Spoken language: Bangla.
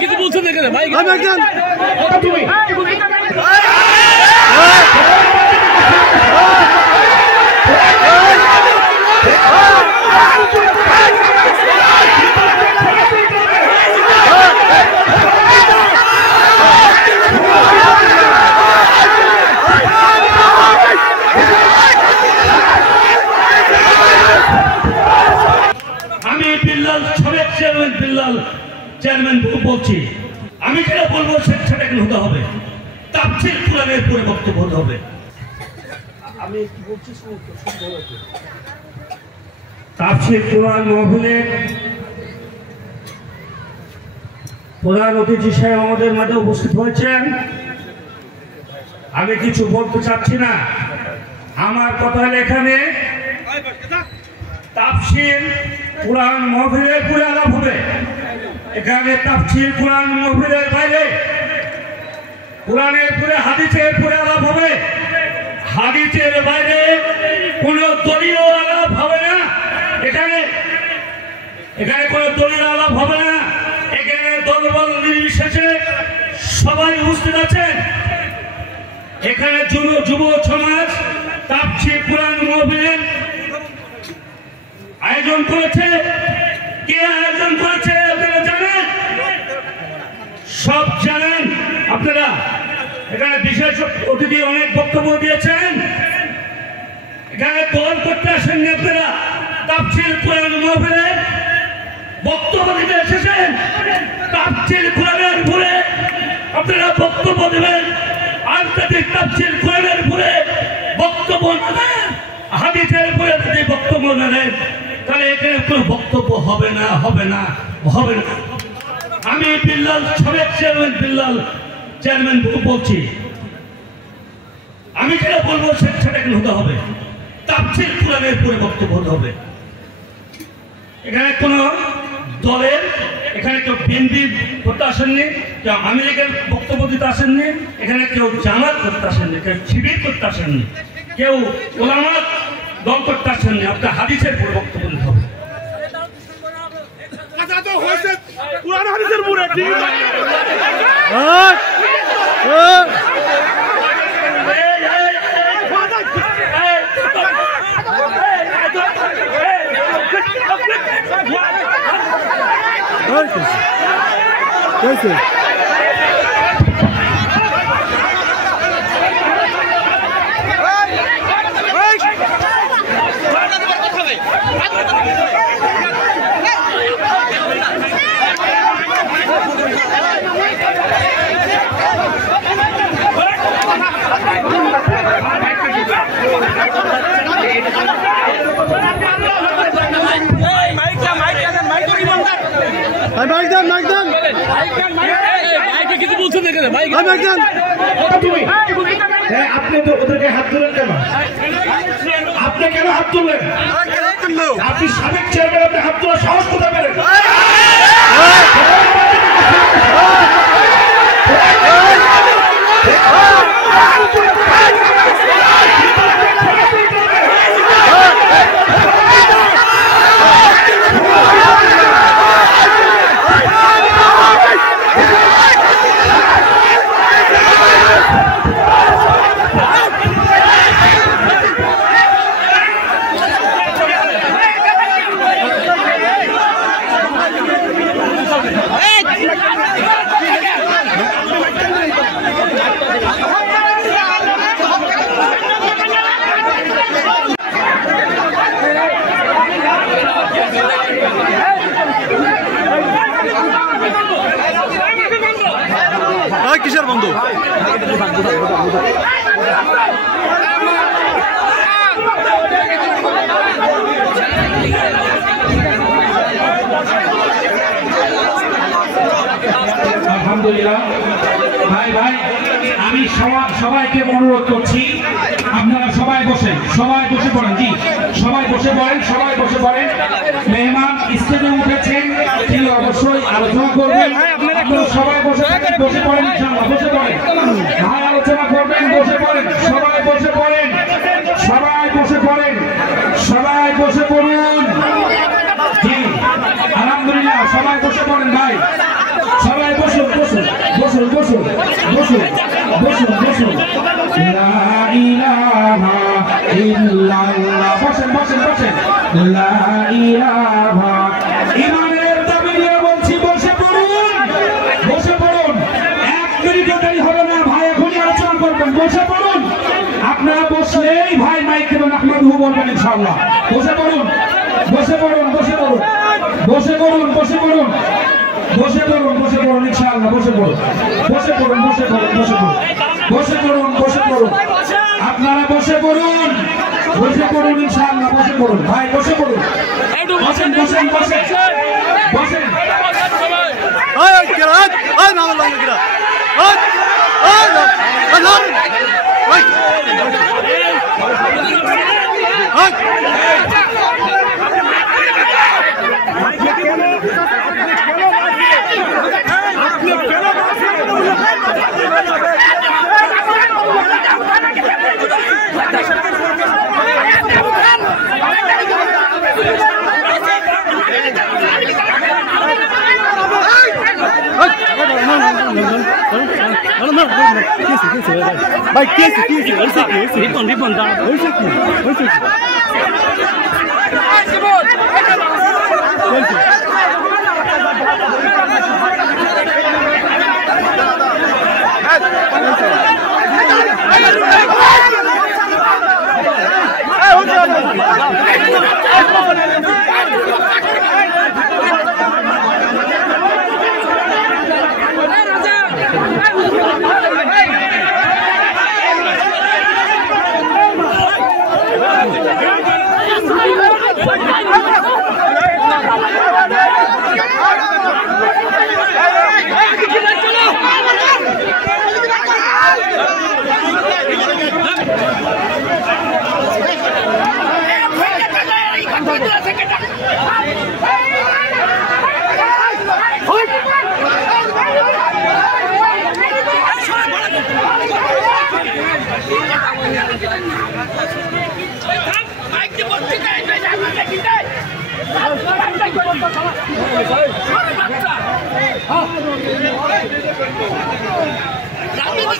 কিছু বলছেন আমি বিল্লাল সাবেক চেয়ারম্যান বলছি, আমি যেটা বলবো সেটা হতে হবে, তাফসীর কোরআনের উপরে বক্তব্য হতে হবে। আমি কি বলছি তাফসীর কোরআন মাহফিলের প্রধান অতিথি সাহেব আমাদের মাঝে উপস্থিত হয়েছেন। আমি কিছু বলতে চাচ্ছি না, আমার কথা হলো এখানে তাফসীর কোরআন মাহফিলের উপরে আলাপ হবে। এখানে তাফসীর কোরআন মাহফিলের বাইরে কোরআনের উপরে হাদিসের উপরে আলাপ হবে। হাদিসের বাইরে কোন দলীয় আলাপ হবে না। এখানে কোনো দলীয় আলাপ হবে না। এখানে দলবল নির্বিশেষে সবাই উপস্থিত আছেন। এখানে যুব সমাজ তাফসীর কোরআন মাহফিলের আয়োজন করেছে। কে আয়োজন করেছে আপনারা জানেন, সব জানেন আপনারা। এখানে বিশেষ অতিথি অনেক বক্তব্য দিয়েছেন। এখানে দল করতে আসেননি আপনারা, তাফসীর কোরআন মাহফিলের বক্তব্য দিতে এসেছেন। তাফসীর কোরআনের উপরে আপনারা বক্তব্য দেবেন। আর যদি তাফসীর কোরআনের উপরে বক্তব্য না দেন, হাদিসের উপরে যদি বক্তব্য না দেন, তাহলে এখানে কোনো বক্তব্য হবে না। আমি বিল্লাল সাবেক চেয়ারম্যান বলছি, আমি যেটা বলবো সেটা হতে হবে, তাফসীর কোরআনের উপরে বক্তব্য হতে হবে। এখানে কোন দলের, এখানে কেউ বিএনপি করতে আসেননি, কেউ আওয়ামী লীগের বক্তব্য দিতে আসেননি, এখানে কেউ জামাত করতে আসেননি, কেউ শিবির করতে আসেননি, কেউ ওলামা দল করতে আসেননি। আপনার হাদিসের উপর বক্তব্য দিতে হবে। কিছু বলছেন আপনি তো ওদেরকে হাত তুলেন কেন? আপনি কেন হাত তুললেন? আপনি সাবেক চেয়ারম্যান, আপনি হাত তোলার সাহস কোথায় পেলেন? আলহামদুলিল্লাহ। ভাই ভাই আমি সবাইকে অনুরোধ করছি আপনারা সবাই বসে পড়েন। জি সবাই বসে পড়েন। মেহমান স্টেজে উঠেছেন, তিনি অবশ্যই আলোচনা করবেন। আপনারা সবাই বসে পড়েন, ইনশাআল্লাহ বসে পড়েন। ভাই আলোচনা করবেন, বসে পড়েন। সবাই বসে পড়ুন। জি আলহামদুলিল্লাহ, সবাই বসে পড়েন ভাই। সবাই বসুন। লা ইলাহা ইল্লাল্লাহ। বসেন। লা ইলাহা ইমানের দাবি নিয়ে বলছি, বসে পড়ুন। 1 মিনিটও দেরি হলো না ভাই, এখনই আলোচনা করবেন। বসে পড়ুন। আপনারা বসলেই ভাই মাইক দেবেন, আহমদহু বলবেন ইনশাআল্লাহ। বসে পড়ুন ইনশাআল্লাহ। বসে পড়ুন। আপনারা বসে পড়ুন ইনশাআল্লাহ। বসে পড়ুন ভাই, বসে পড়ুন। বসেন। Vai, que esse? Ripon, tá? Esse aqui. রাজনীতি